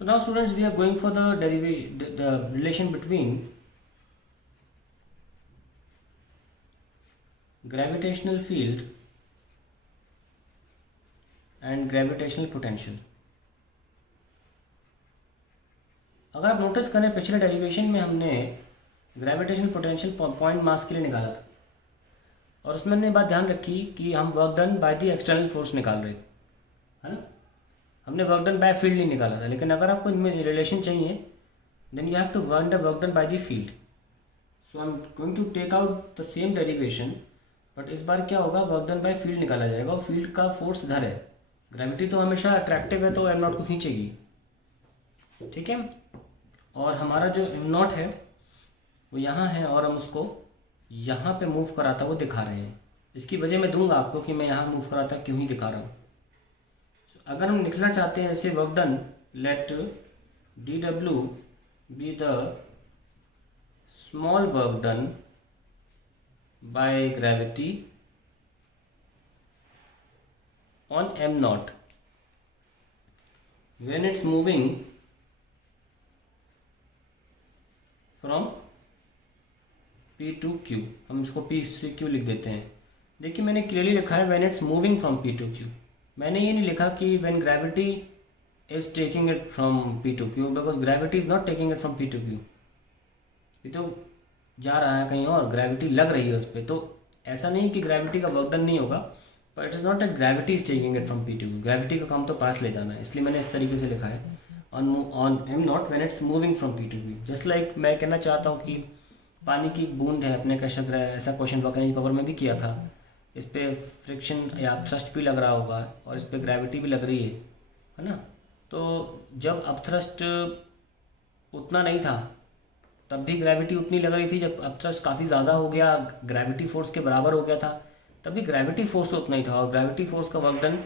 So now students, we are going for the relation between gravitational field and gravitational potential. अगर आप notice करें पिछले derivation में हमने ग्रेविटेशनल पोटेंशियल पॉइंट मास के लिए निकाला था और उसमें हमने बात ध्यान रखी कि हम work done by the external force निकाल रहे थे, है ना। हमने वर्क डन बाय फील्ड नहीं निकाला था। लेकिन अगर आपको इनमें रिलेशन चाहिए then you have to work the work done by the field. So I am going to take out the same derivation, but इस बार क्या होगा, वर्क डन बाय फील्ड निकाला जाएगा और फील्ड का फोर्स इधर है। ग्रेविटी तो हमेशा अट्रैक्टिव है तो एम नॉट को खींचेगी, ठीक है। और हमारा जो एम नॉट है वो यहाँ है और हम उसको यहाँ पे मूव कराता वो दिखा रहे हैं। इसकी वजह मैं दूंगा आपको कि मैं यहाँ मूव कराता क्यों ही दिखा रहा हूँ। अगर हम लिखना चाहते हैं ऐसे work done, let D W be the small work done by gravity on M naught when it's moving from P to Q। हम इसको P से Q लिख देते हैं। देखिए मैंने क्लियरली लिखा है when it's moving from P to Q। मैंने ये नहीं लिखा कि when gravity is taking it from P to Q, because gravity is not taking it from P to Q। ये तो जा रहा है कहीं और, ग्रेविटी लग रही है उस पर। तो ऐसा नहीं कि ग्रेविटी का वर्क डन नहीं होगा, but it is not that gravity is taking it from P to Q। ग्रेविटी का काम तो पास ले जाना है, इसलिए मैंने इस तरीके से लिखा है on M naught when it's moving from P to Q। Just like मैं कहना चाहता हूँ कि पानी की बूंद है अपने कशक रहा है, ऐसा क्वेश्चन वॉकेनिक पावर में भी किया था। इस पर फ्रिक्शन या थ्रस्ट भी लग रहा होगा और इस पर ग्रेविटी भी लग रही है ना। तो जब अपथ्रस्ट उतना नहीं था तब भी ग्रेविटी उतनी लग रही थी। जब अपथ्रस्ट काफ़ी ज़्यादा हो गया, ग्रेविटी फोर्स के बराबर हो गया था, तभी ग्रेविटी फोर्स तो उतना ही था। और ग्रेविटी फोर्स का वर्क डन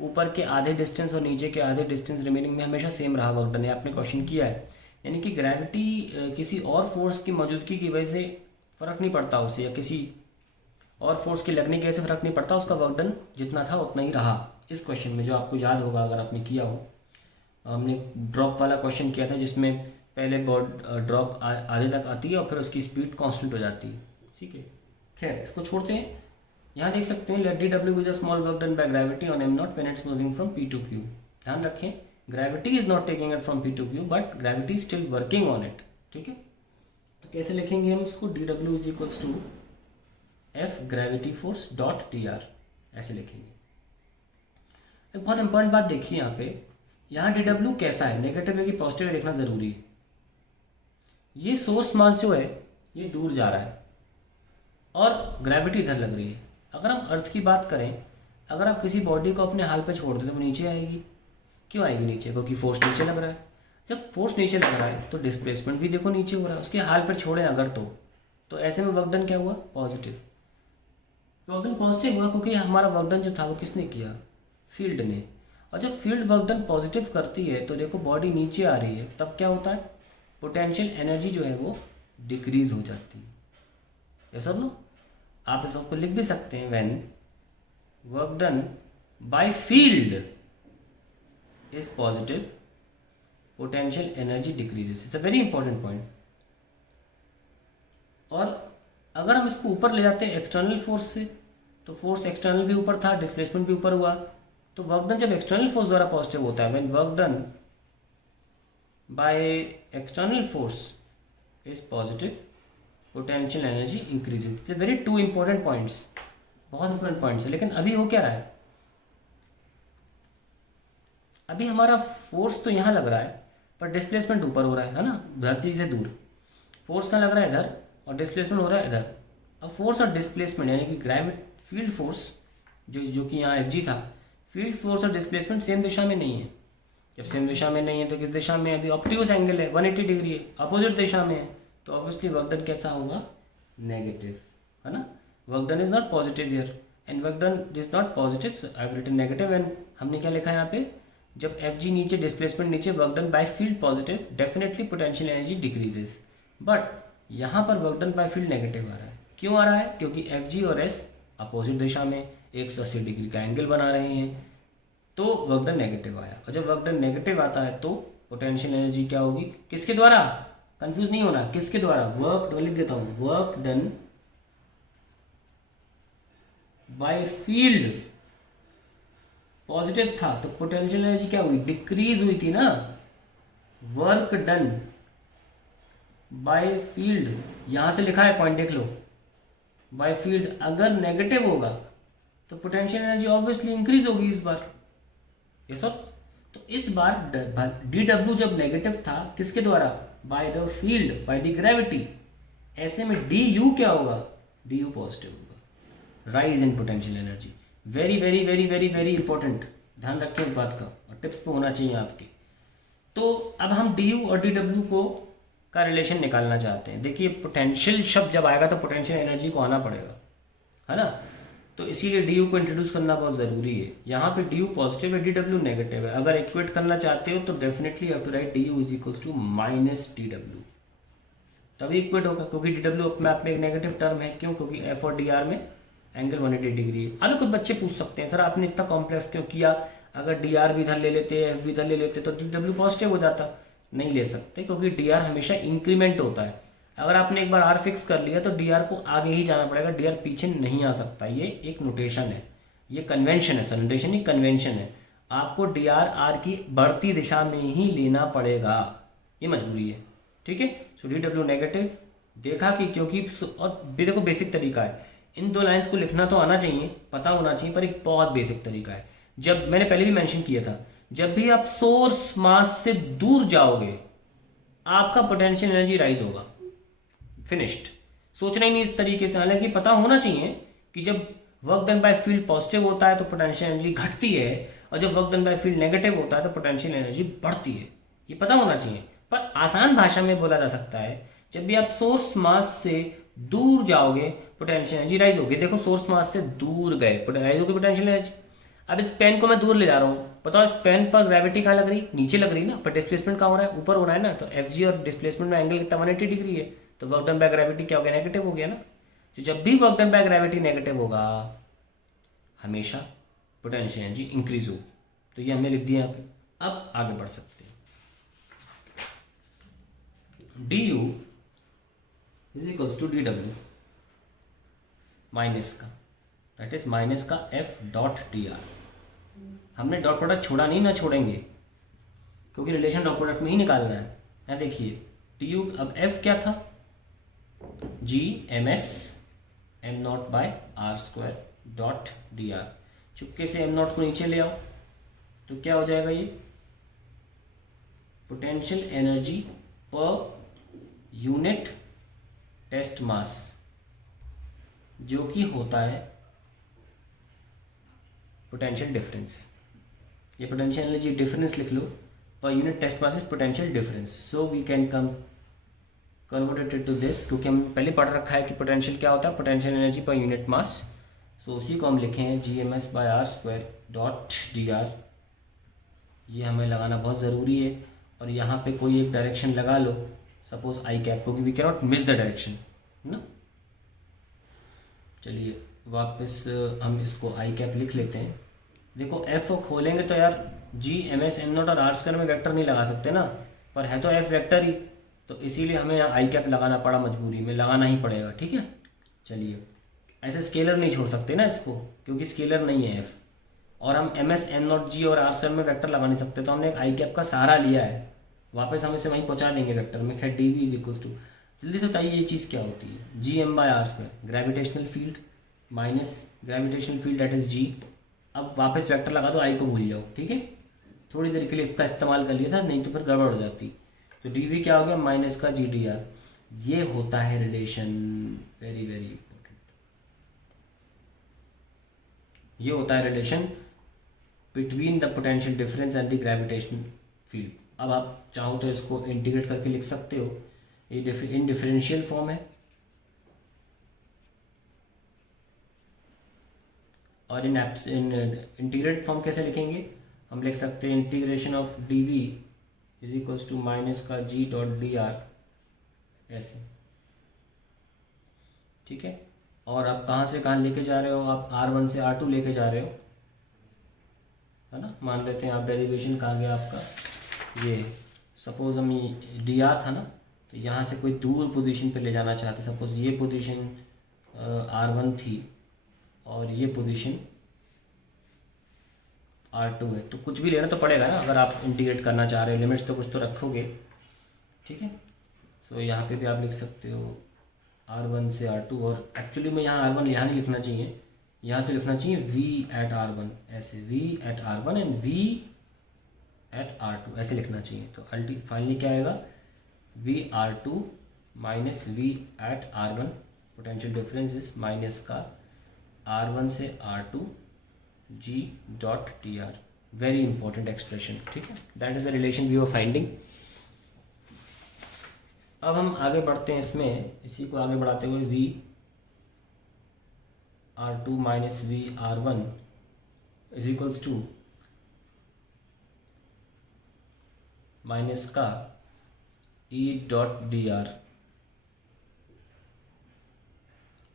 ऊपर के आधे डिस्टेंस और नीचे के आधे डिस्टेंस रिमेनिंग में हमेशा सेम रहा वर्क डन। आपने क्वेश्चन किया है, यानी कि ग्रेविटी किसी और फोर्स की मौजूदगी की वजह से फ़र्क नहीं पड़ता उससे, या किसी और फोर्स के लगने की वजह से फ़र्क नहीं पड़ता, उसका वर्क डन जितना था उतना ही रहा। इस क्वेश्चन में जो आपको याद होगा अगर आपने किया हो, हमने ड्रॉप वाला क्वेश्चन किया था जिसमें पहले ड्रॉप आधे तक आती है और फिर उसकी स्पीड कांस्टेंट हो जाती है, ठीक है। खैर इसको छोड़ते हैं। यहाँ देख सकते हैं let D W is a small work done by gravity on M naught when it's moving from P to Q। ध्यान रखें gravity is not taking it from P to Q but gravity is still working on it, ठीक है। तो कैसे लिखेंगे हम इसको, D W is equals to F gravity force dot T R, ऐसे लिखेंगे। एक बहुत इंपॉर्टेंट बात देखिए यहाँ पे, यहाँ डी डब्ल्यू कैसा है, नेगेटिव है कि पॉजिटिव है लिखना जरूरी है। ये सोर्स मास जो है ये दूर जा रहा है और ग्रेविटी इधर लग रही है। अगर हम अर्थ की बात करें, अगर आप किसी बॉडी को अपने हाल पे छोड़ दें तो वो नीचे आएगी। क्यों आएगी नीचे, क्योंकि फोर्स नीचे लग रहा है। जब फोर्स नीचे लग रहा है तो डिस्प्लेसमेंट भी देखो नीचे हो रहा है। उसके हाल पर छोड़ें अगर तो ऐसे में वर्क डन क्या हुआ, पॉजिटिव। वर्क डन पॉजिटिव हुआ क्योंकि हमारा वर्क डन जो था वो किसने किया, फील्ड ने। और जब फील्ड वर्क डन पॉजिटिव करती है तो देखो बॉडी नीचे आ रही है, तब क्या होता है, पोटेंशियल एनर्जी जो है वो डिक्रीज हो जाती है। ऐसा नो आप इस वक्त को लिख भी सकते हैं, when work done by field is positive potential energy decreases. It's a very important point. और अगर हम इसको ऊपर ले जाते हैं एक्सटर्नल फोर्स से, तो फोर्स एक्सटर्नल भी ऊपर था, डिस्प्लेसमेंट भी ऊपर हुआ, तो वर्क डन जब एक्सटर्नल फोर्स द्वारा पॉजिटिव होता है, when work done by external force is positive potential energy increases. It's very two important points, बहुत इंपॉर्टेंट पॉइंट्स है। लेकिन अभी हो क्या रहा है, अभी हमारा फोर्स तो यहाँ लग रहा है पर डिस्प्लेसमेंट ऊपर हो रहा है ना, धरती से दूर। फोर्स कहाँ लग रहा है, इधर, और डिस्प्लेसमेंट हो रहा है इधर। अब फोर्स और डिस्प्लेसमेंट यानी कि फील्ड फोर्स जो कि यहाँ Fg था, फील्ड फोर्स और डिस्प्लेसमेंट सेम दिशा में नहीं है। जब सेम दिशा में नहीं है तो किस दिशा में है, अभी ऑब्ट्यूज एंगल है, 180 डिग्री है, अपोजिट दिशा में है, तो ऑब्वियसली वर्क डन कैसा होगा, नेगेटिव, है ना। Work done is not positive here and work done is not positive, I have written negative. And हमने क्या लिखा है यहाँ पे, जब Fg नीचे डिस्प्लेसमेंट नीचे, work done by field positive, definitely potential energy decreases. But यहाँ पर work done by field negative आ रहा है। क्यों आ रहा है, क्योंकि Fg और S अपोजिट दिशा में 180 डिग्री का एंगल बना रहे हैं, तो वर्क डन नेगेटिव आया। और जब वर्क डन नेगेटिव आता है तो पोटेंशियल एनर्जी क्या होगी, किसके द्वारा, कंफ्यूज नहीं होना, किसके द्वारा, वर्क, लिख देता हूं, work done by field positive था तो पोटेंशियल एनर्जी क्या हुई, डिक्रीज हुई थी ना। वर्क डन बाय फील्ड, यहां से लिखा है पॉइंट देख लो, बाय फील्ड अगर नेगेटिव होगा तो पोटेंशियल एनर्जी ऑब्वियसली इंक्रीज होगी इस बार, ये सब। तो इस बार डी डब्ल्यू जब नेगेटिव था किसके द्वारा, bye the field, by the gravity, ऐसे में डी यू क्या होगा, डी यू पॉजिटिव होगा, rise in potential energy. Very very very very very important, ध्यान रखें इस बात का, और टिप्स तो होना चाहिए आपके। तो अब हम डी यू और डी डब्ल्यू को का रिलेशन निकालना चाहते हैं। देखिए पोटेंशियल शब्द जब आएगा तो पोटेंशियल एनर्जी को आना पड़ेगा, है ना। तो इसीलिए डी यू को इंट्रोड्यूस करना बहुत ज़रूरी है। यहाँ पे डी यू पॉजिटिव है, डी डब्ल्यू नेगेटिव है। अगर इक्वेट करना चाहते हो तो definitely have to write D U is equals to minus D W, तभी इक्वेट होगा, क्योंकि डी डब्ल्यू अपने आप में एक नेगेटिव टर्म है। क्यों, क्योंकि एफ और डी आर में एंगल 180 डिग्री है। अभी कुछ बच्चे पूछ सकते हैं सर आपने इतना कॉम्प्लेक्स क्यों किया, अगर डी आर भी इधर ले लेते, एफ भी इधर ले लेते तो डी डब्ल्यू पॉजिटिव हो जाता। नहीं ले सकते, क्योंकि डी आर हमेशा इंक्रीमेंट होता है। अगर आपने एक बार आर फिक्स कर लिया तो डी आर को आगे ही जाना पड़ेगा, डी आर पीछे नहीं आ सकता। ये एक नोटेशन है, ये कन्वेंशन है, सर नोटेशन नहीं कन्वेंशन है। आपको डी आर आर की बढ़ती दिशा में ही लेना पड़ेगा, ये मजबूरी है, ठीक है। सो डी डब्ल्यू नेगेटिव देखा कि क्योंकि, और देखो बेसिक तरीका है, इन दो लाइंस को लिखना तो आना चाहिए, पता होना चाहिए, पर एक बहुत बेसिक तरीका है। जब मैंने पहले भी मेंशन किया था, जब भी आप सोर्स मास से दूर जाओगे आपका पोटेंशियल एनर्जी राइज होगा, फिनिश्ड। सोचना ही नहीं इस तरीके से, हालांकि पता होना चाहिए कि जब work done by field positive होता है तो पोटेंशियल एनर्जी घटती है, और जब work done by field negative होता है तो पोटेंशियल एनर्जी बढ़ती है, ये पता होना चाहिए। पर आसान भाषा में बोला जा सकता है, जब भी आप सोर्स मास से दूर जाओगे पोटेंशियल एनर्जी राइज होगी। देखो सोर्स मास से दूर गए, राइज होगी पोटेंशियल एनर्जी। अब इस पेन को मैं दूर ले जा रहा हूँ, बताओ इस पेन पर ग्रेविटी कहाँ लग रही, नीचे लग रही ना, पर डिस्प्लेसमेंट कहाँ हो रहा है, ऊपर हो रहा है ना। तो एफ जी और डिस्प्लेसमेंट में एंगल कितना 180 डिग्री है, तो वर्क डन बाय ग्रेविटी क्या हो गया, नेगेटिव हो गया ना। तो जब भी work done by gravity negative होगा हमेशा पोटेंशियल एनर्जी इंक्रीज हो। तो ये हमने लिख दिया यहाँ पे। अब आगे बढ़ सकते हैं। D U is equals to D W minus का, दैट इज माइनस का एफ डॉट डी आर। हमने डॉट प्रोडक्ट छोड़ा नहीं, ना छोड़ेंगे, क्योंकि रिलेशन डॉट प्रोडक्ट में ही निकालना है। यहाँ देखिए डी यू, अब एफ क्या था, G M S M naught by R square dot D R. चुपके से एम नॉट को नीचे ले आओ तो क्या हो जाएगा, ये potential energy per unit test mass, जो कि होता है पोटेंशियल डिफरेंस। ये पोटेंशियल एनर्जी डिफरेंस लिख लो, per unit test mass is potential difference. So we can convert it to this, क्योंकि हम पहले पढ़ रखा है कि पोटेंशियल क्या होता है, potential energy per unit mass. So उसी को हम लिखें G M S by R square dot D R. ये हमें लगाना बहुत ज़रूरी है, और यहाँ पे कोई एक डायरेक्शन लगा लो, सपोज आई कैप, क्योंकि we can not miss the direction, है ना। चलिए वापस हम इसको आई कैप लिख लेते हैं। देखो एफ को खोलेंगे तो यार G M S M naught और आर स्क्वायर में वेक्टर नहीं लगा सकते ना, पर है तो एफ वेक्टर ही, तो इसीलिए हमें यहाँ आई कैप लगाना पड़ा, मजबूरी में लगाना ही पड़ेगा, ठीक है। चलिए ऐसे स्केलर नहीं छोड़ सकते ना इसको, क्योंकि स्केलर नहीं है एफ, और हम एम एस एम नॉट जी और आर स्क्वायर में वेक्टर लगा नहीं सकते, तो हमने एक आई कैप का सहारा लिया है। वापस हम इसे वहीं पहुँचा देंगे वेक्टर में। खैर D V is equals to, जल्दी से बताइए ये चीज़ क्या होती है, G M by R square, gravitational field minus gravitational field that is G. अब वापस वेक्टर लगा दो, आई को भूल जाओ, ठीक है। थोड़ी देर के लिए इसका इस्तेमाल कर लिया था, नहीं तो फिर गड़बड़ हो जाती। तो डी वी क्या हो गया, माइनस का जी डी आर। ये होता है रिलेशन, वेरी वेरी इंपॉर्टेंट, ये होता है relation between the potential difference and the gravitational field. अब आप चाहो तो इसको इंटीग्रेट करके लिख सकते हो, ये इन डिफरेंशियल फॉर्म है, और इन इंटीग्रेट फॉर्म कैसे लिखेंगे, हम लिख सकते हैं integration of D V is equals to minus का जी डॉट डी आर, ऐसे, ठीक है। और आप कहाँ से कहाँ लेके जा रहे हो, आप R1 से R2 लेके जा रहे हो, है ना। मान लेते हैं आप डेरिवेशन कहाँ गया आपका, ये सपोज हम डी आर था ना, तो यहाँ से कोई दूर पोजीशन पे ले जाना चाहते, सपोज ये पोजीशन R1 थी और ये पोजीशन R2 है, तो कुछ भी लेना तो पड़ेगा ना, अगर आप इंटीग्रेट करना चाह रहे हो, लिमिट्स तो कुछ तो रखोगे, ठीक है। सो यहाँ पे भी आप लिख सकते हो R1 से R2, और एक्चुअली में यहाँ R1 यहाँ नहीं लिखना चाहिए, यहाँ तो लिखना चाहिए V at R1, ऐसे V at R1 and V at R2 ऐसे लिखना चाहिए। तो फाइनली क्या आएगा, V R2 minus V at R1, potential difference is minus का R1 से R2 G dot T R. Very important expression, ठीक है, that is the relation we are finding. अब हम आगे बढ़ते हैं इसमें, इसी को आगे बढ़ाते हुए V R2 minus V R1 is equals to minus का E dot D R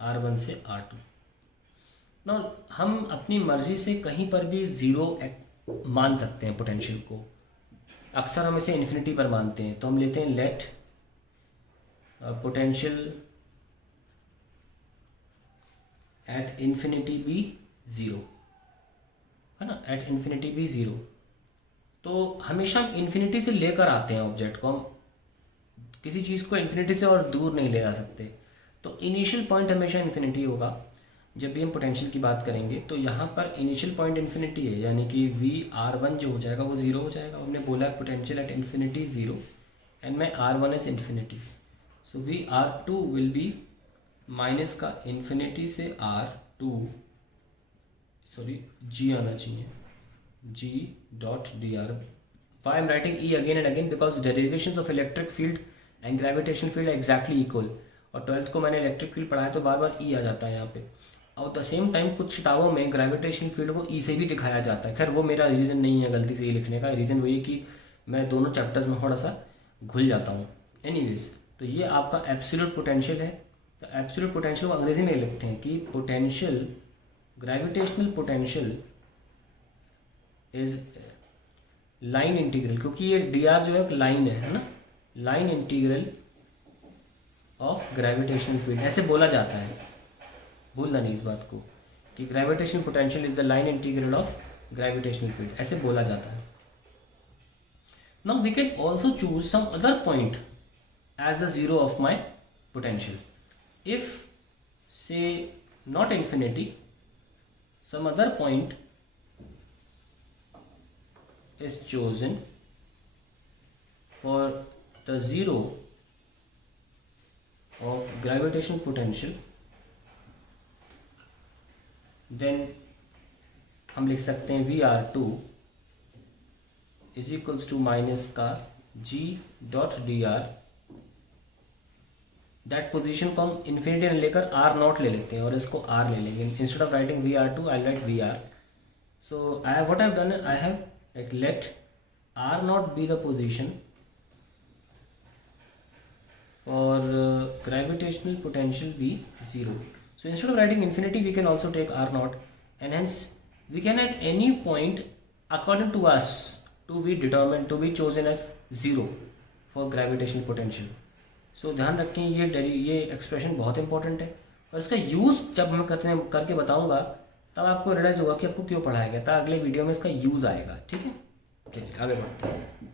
R1 से R2। ना हम अपनी मर्जी से कहीं पर भी ज़ीरो मान सकते हैं पोटेंशियल को, अक्सर हम इसे इन्फिनिटी पर मानते हैं, तो हम लेते हैं let potential at infinity be zero, है ना, एट इन्फिनिटी बी ज़ीरो। तो हमेशा हम इन्फिनिटी से लेकर आते हैं ऑब्जेक्ट को, हम किसी चीज़ को इन्फिनिटी से और दूर नहीं ले जा सकते। तो इनिशियल पॉइंट हमेशा इन्फिनिटी होगा जब भी हम पोटेंशियल की बात करेंगे। तो यहाँ पर इनिशियल पॉइंट इन्फिनिटी है, यानी कि VR1 जो हो जाएगा वो ज़ीरो हो जाएगा। हमने बोला potential at infinity zero and my R1 is infinity, so VR2 will be minus का इन्फिनिटी से R2, सॉरी G आना चाहिए, G dot D R. Why am writing E again and again, because derivations of electric field and gravitation field exactly equal, और 12th को मैंने electric field पढ़ाया तो बार बार E आ जाता है यहाँ पे। और द सेम टाइम कुछ किताबों में ग्रेविटेशन फील्ड को E से भी दिखाया जाता है। खैर वो मेरा रीज़न नहीं है गलती से ये लिखने का, रीज़न वही है कि मैं दोनों चैप्टर्स में थोड़ा सा घुल जाता हूँ। एनीवेज, तो ये आपका एब्सोल्यूट पोटेंशियल है। तो एब्सोल्यूट पोटेंशियल को अंग्रेजी में लिखते हैं कि potential, gravitational potential is line integral, क्योंकि ये डी आर जो है एक लाइन है ना, line integral of gravitational field ऐसे बोला जाता है, भूलना नहीं इस बात को कि gravitational potential is the line integral of gravitational field, ऐसे बोला जाता है। Now we can also choose some other point as the zero of my potential. If say not infinity, some other point is chosen for the zero of gravitational potential, then हम लिख सकते हैं VR2 is equals to minus का G dot D R. That position को हम infinity लेकर R not ले लेते हैं और इसको R ले लेंगे। Instead of writing VR2 I right VR। So I what I have done, I have like let R naught be the position for gravitational potential be 0. So instead of writing infinity we can also take R naught, and hence we can have any point according to us to be determined, to be chosen as 0 for gravitational potential. So ध्यान रखें ये expression बहुत important है, और इसका use जब मैं करके बताऊंगा तब आपको रियलाइज होगा कि आपको क्यों पढ़ाया गया था। अगले वीडियो में इसका यूज़ आएगा, ठीक है। चलिए आगे बढ़ते हैं।